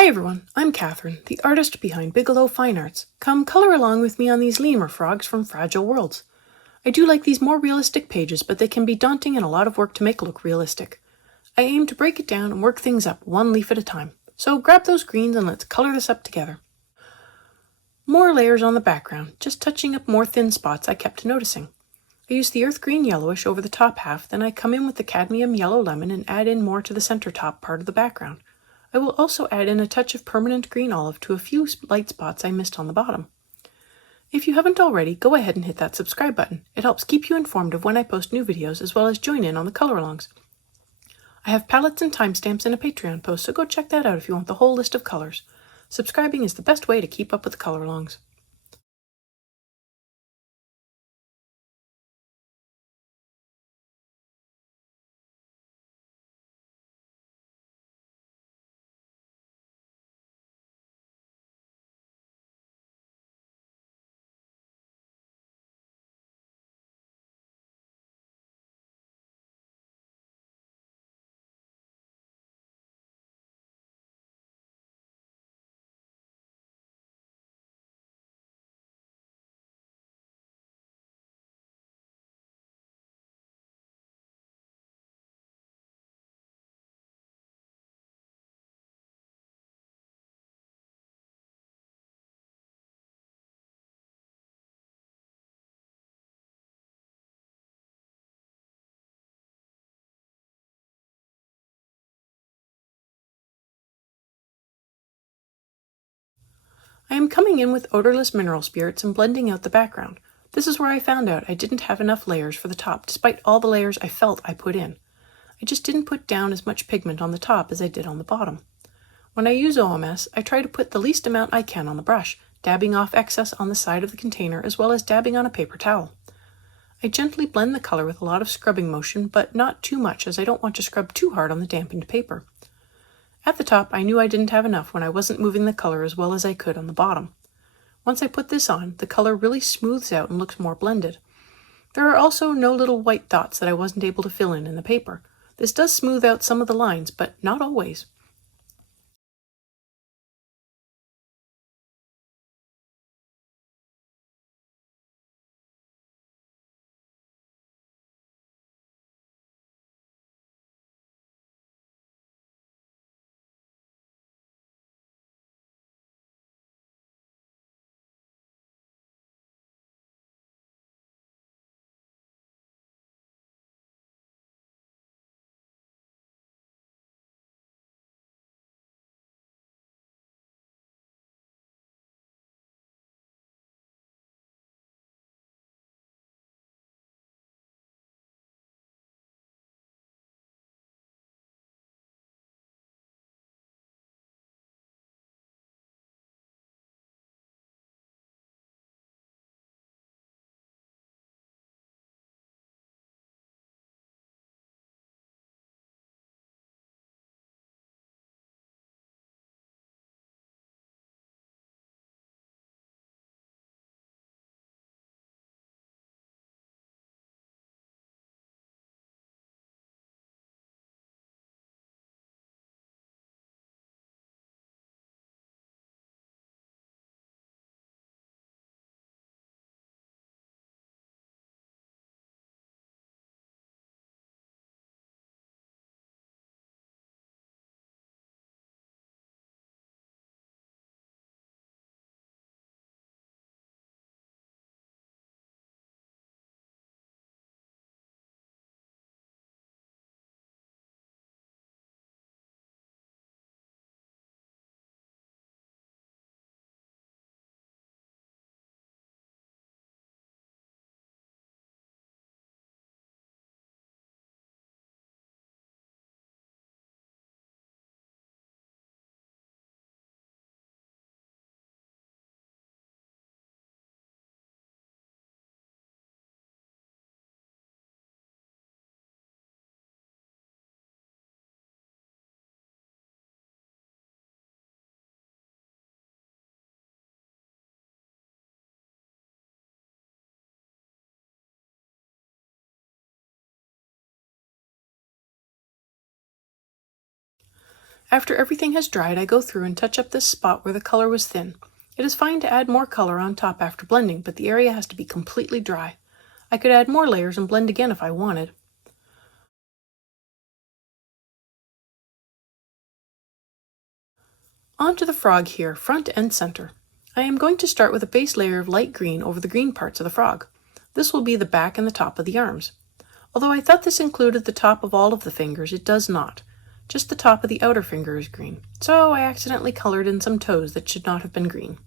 Hi everyone, I'm Catherine, the artist behind Bigelow Fine Arts. Come color along with me on these lemur frogs from Fragile Worlds. I do like these more realistic pages, but they can be daunting and a lot of work to make look realistic. I aim to break it down and work things up one leaf at a time. So grab those greens and let's color this up together. More layers on the background, just touching up more thin spots I kept noticing. I use the earth green yellowish over the top half, then I come in with the cadmium yellow lemon and add in more to the center top part of the background. I will also add in a touch of permanent green olive to a few light spots I missed on the bottom. If you haven't already, go ahead and hit that subscribe button. It helps keep you informed of when I post new videos as well as join in on the color-alongs. I have palettes and timestamps in a Patreon post, so go check that out if you want the whole list of colors. Subscribing is the best way to keep up with the color-alongs. I am coming in with odorless mineral spirits and blending out the background. This is where I found out I didn't have enough layers for the top, despite all the layers I felt I put in. I just didn't put down as much pigment on the top as I did on the bottom. When I use OMS, I try to put the least amount I can on the brush, dabbing off excess on the side of the container as well as dabbing on a paper towel. I gently blend the color with a lot of scrubbing motion, but not too much as I don't want to scrub too hard on the dampened paper. At the top, I knew I didn't have enough when I wasn't moving the color as well as I could on the bottom. Once I put this on, the color really smooths out and looks more blended. There are also no little white dots that I wasn't able to fill in the paper. This does smooth out some of the lines, but not always. After everything has dried, I go through and touch up this spot where the color was thin. It is fine to add more color on top after blending, but the area has to be completely dry. I could add more layers and blend again if I wanted. Onto the frog here, front and center. I am going to start with a base layer of light green over the green parts of the frog. This will be the back and the top of the arms. Although I thought this included the top of all of the fingers, it does not. Just the top of the outer finger is green, so I accidentally colored in some toes that should not have been green.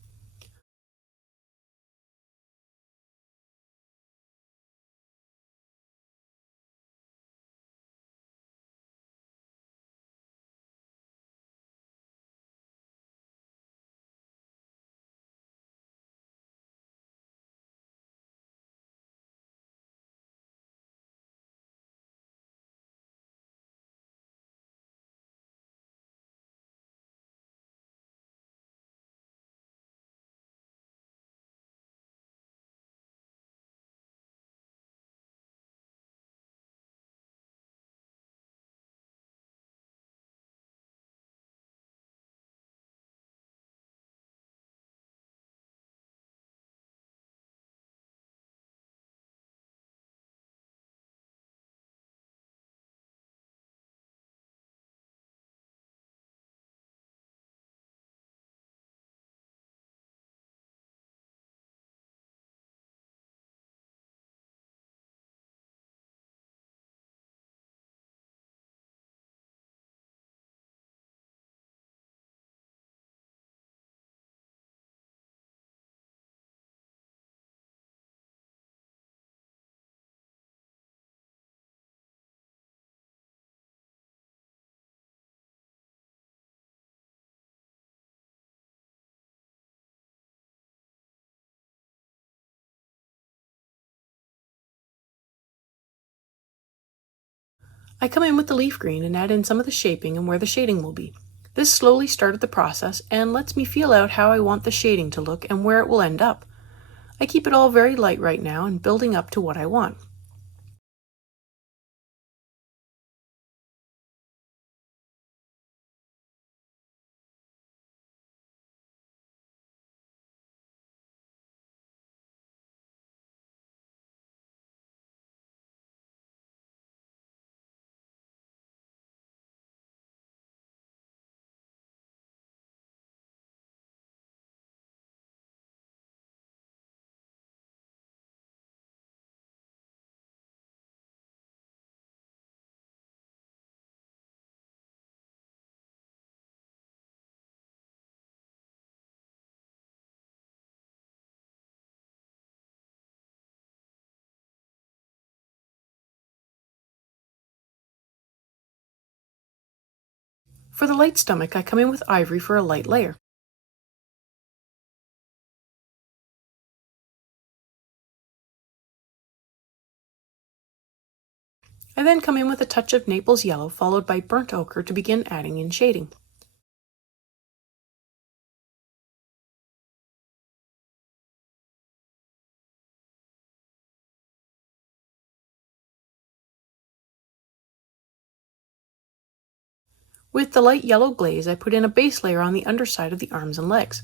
I come in with the leaf green and add in some of the shaping and where the shading will be. This slowly started the process and lets me feel out how I want the shading to look and where it will end up. I keep it all very light right now and building up to what I want. For the light stomach, I come in with ivory for a light layer. I then come in with a touch of Naples yellow followed by burnt ochre to begin adding in shading. With the light yellow glaze, I put in a base layer on the underside of the arms and legs.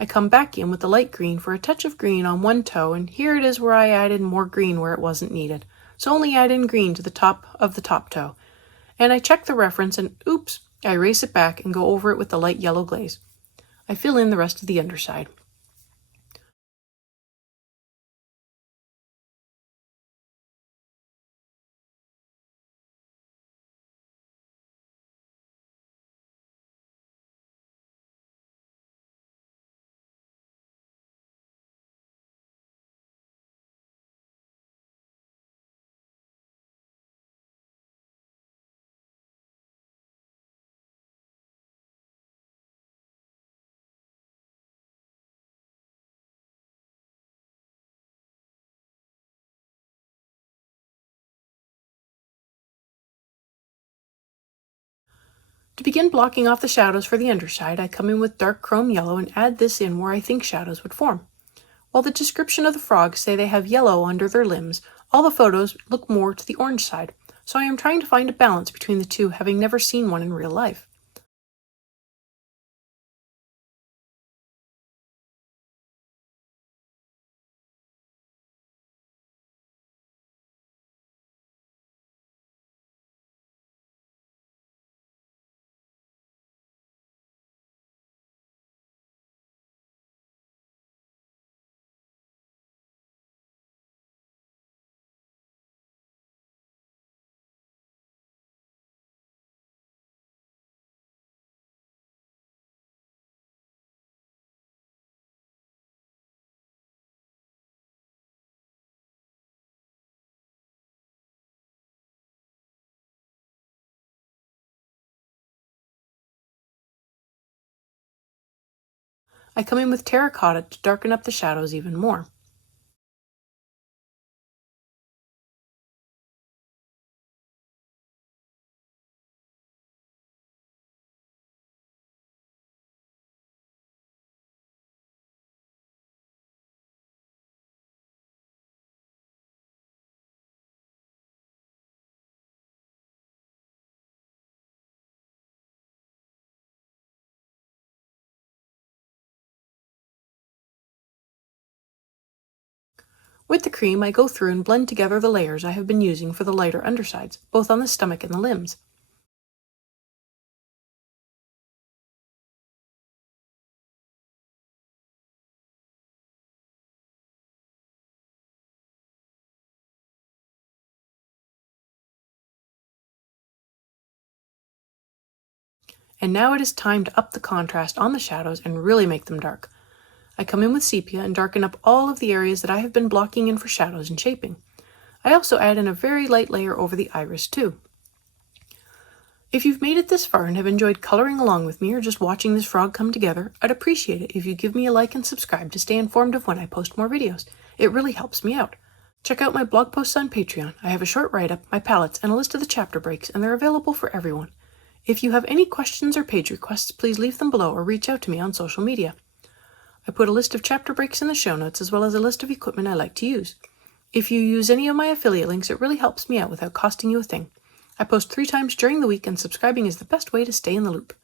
I come back in with the light green for a touch of green on one toe, and here it is where I added more green where it wasn't needed. So only add in green to the top of the top toe. And I check the reference and oops, I erase it back and go over it with the light yellow glaze. I fill in the rest of the underside. To begin blocking off the shadows for the underside, I come in with dark chrome yellow and add this in where I think shadows would form. While the description of the frogs say they have yellow under their limbs, all the photos look more to the orange side, so I am trying to find a balance between the two, having never seen one in real life. I come in with terracotta to darken up the shadows even more. With the cream, I go through and blend together the layers I have been using for the lighter undersides, both on the stomach and the limbs. And now it is time to up the contrast on the shadows and really make them dark. I come in with sepia and darken up all of the areas that I have been blocking in for shadows and shaping. I also add in a very light layer over the iris too. If you've made it this far and have enjoyed coloring along with me or just watching this frog come together, I'd appreciate it if you give me a like and subscribe to stay informed of when I post more videos. It really helps me out. Check out my blog posts on Patreon. I have a short write-up, my palettes, and a list of the chapter breaks, and they're available for everyone. If you have any questions or page requests, please leave them below or reach out to me on social media. I put a list of chapter breaks in the show notes as well as a list of equipment I like to use. If you use any of my affiliate links, it really helps me out without costing you a thing. I post 3 times during the week, and subscribing is the best way to stay in the loop.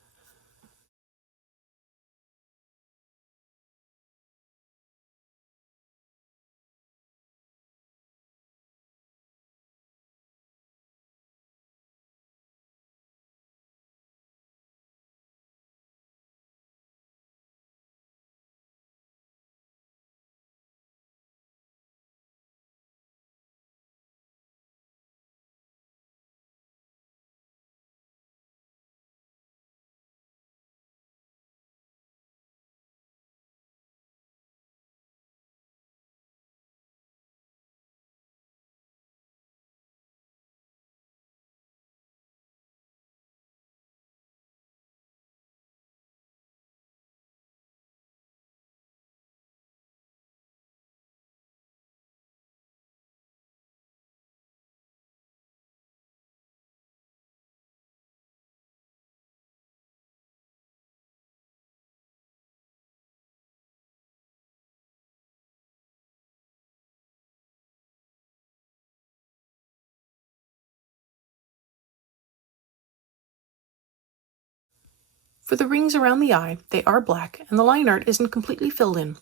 For the rings around the eye, they are black, and the line art isn't completely filled in,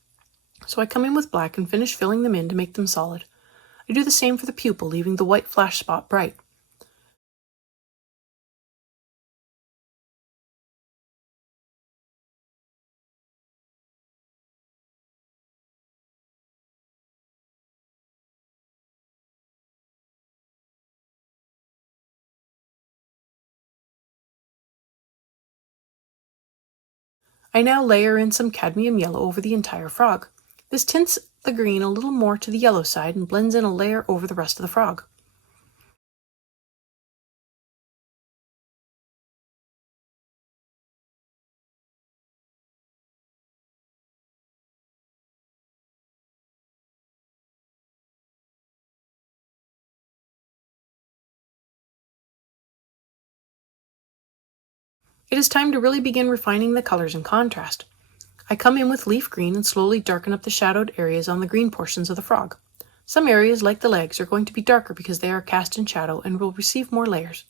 so I come in with black and finish filling them in to make them solid. I do the same for the pupil, leaving the white flash spot bright. I now layer in some cadmium yellow over the entire frog. This tints the green a little more to the yellow side and blends in a layer over the rest of the frog. It is time to really begin refining the colors and contrast. I come in with leaf green and slowly darken up the shadowed areas on the green portions of the frog. Some areas, like the legs, are going to be darker because they are cast in shadow and will receive more layers.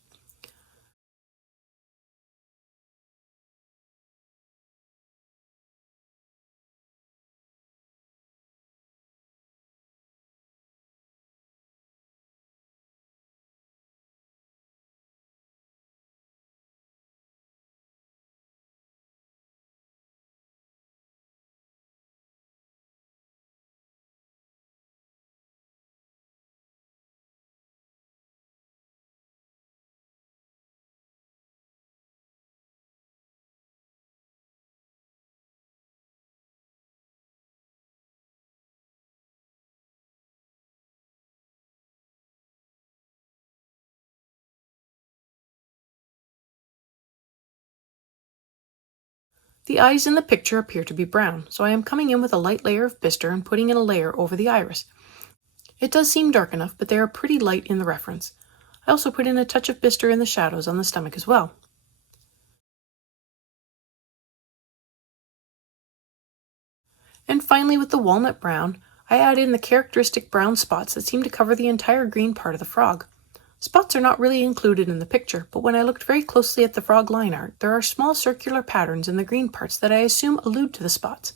The eyes in the picture appear to be brown, so I am coming in with a light layer of bistre and putting in a layer over the iris. It does seem dark enough, but they are pretty light in the reference. I also put in a touch of bistre in the shadows on the stomach as well. And finally, with the walnut brown, I add in the characteristic brown spots that seem to cover the entire green part of the frog. Spots are not really included in the picture, but when I looked very closely at the frog line art, there are small circular patterns in the green parts that I assume allude to the spots.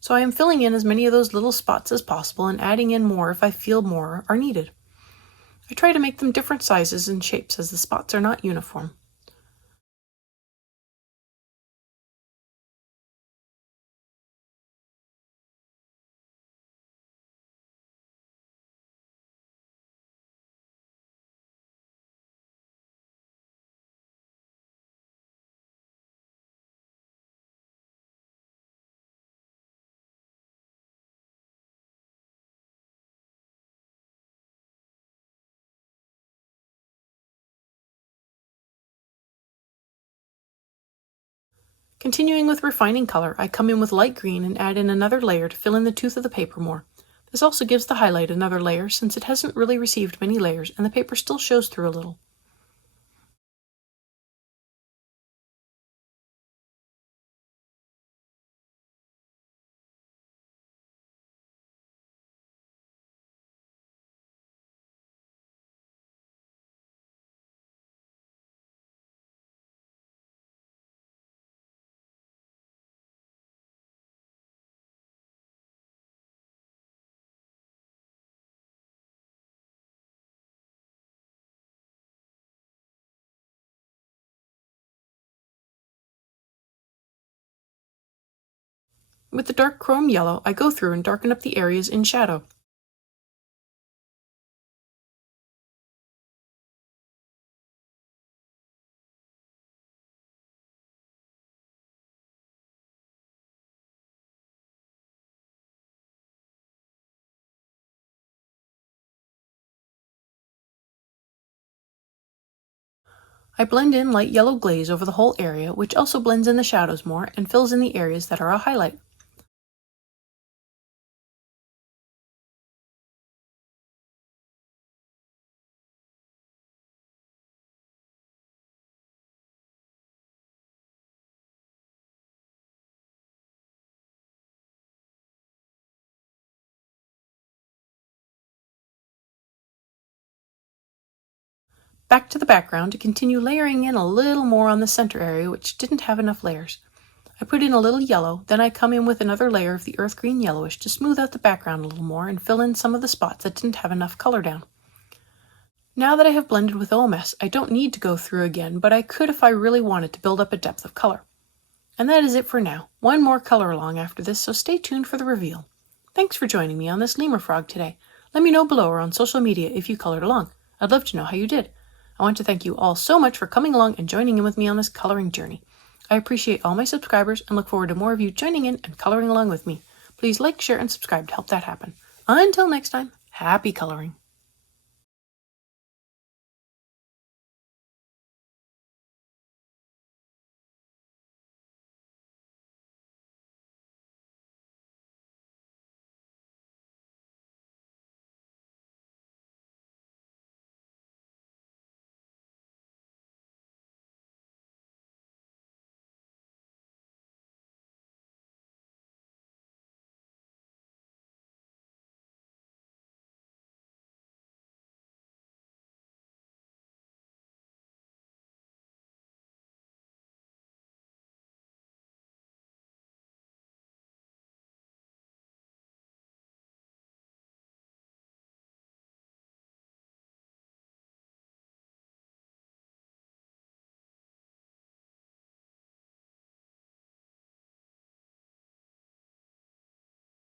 So I am filling in as many of those little spots as possible and adding in more if I feel more are needed. I try to make them different sizes and shapes as the spots are not uniform. Continuing with refining color, I come in with light green and add in another layer to fill in the tooth of the paper more. This also gives the highlight another layer since it hasn't really received many layers and the paper still shows through a little. With the dark chrome yellow, I go through and darken up the areas in shadow. I blend in light yellow glaze over the whole area, which also blends in the shadows more and fills in the areas that are a highlight. Back to the background to continue layering in a little more on the center area which didn't have enough layers. I put in a little yellow, then I come in with another layer of the earth green yellowish to smooth out the background a little more and fill in some of the spots that didn't have enough color down. Now that I have blended with OMS, I don't need to go through again, but I could if I really wanted to build up a depth of color. And that is it for now. One more color along after this, so stay tuned for the reveal. Thanks for joining me on this Lemur Frog today. Let me know below or on social media if you colored along. I'd love to know how you did. I want to thank you all so much for coming along and joining in with me on this coloring journey. I appreciate all my subscribers and look forward to more of you joining in and coloring along with me. Please like, share, and subscribe to help that happen. Until next time, happy coloring.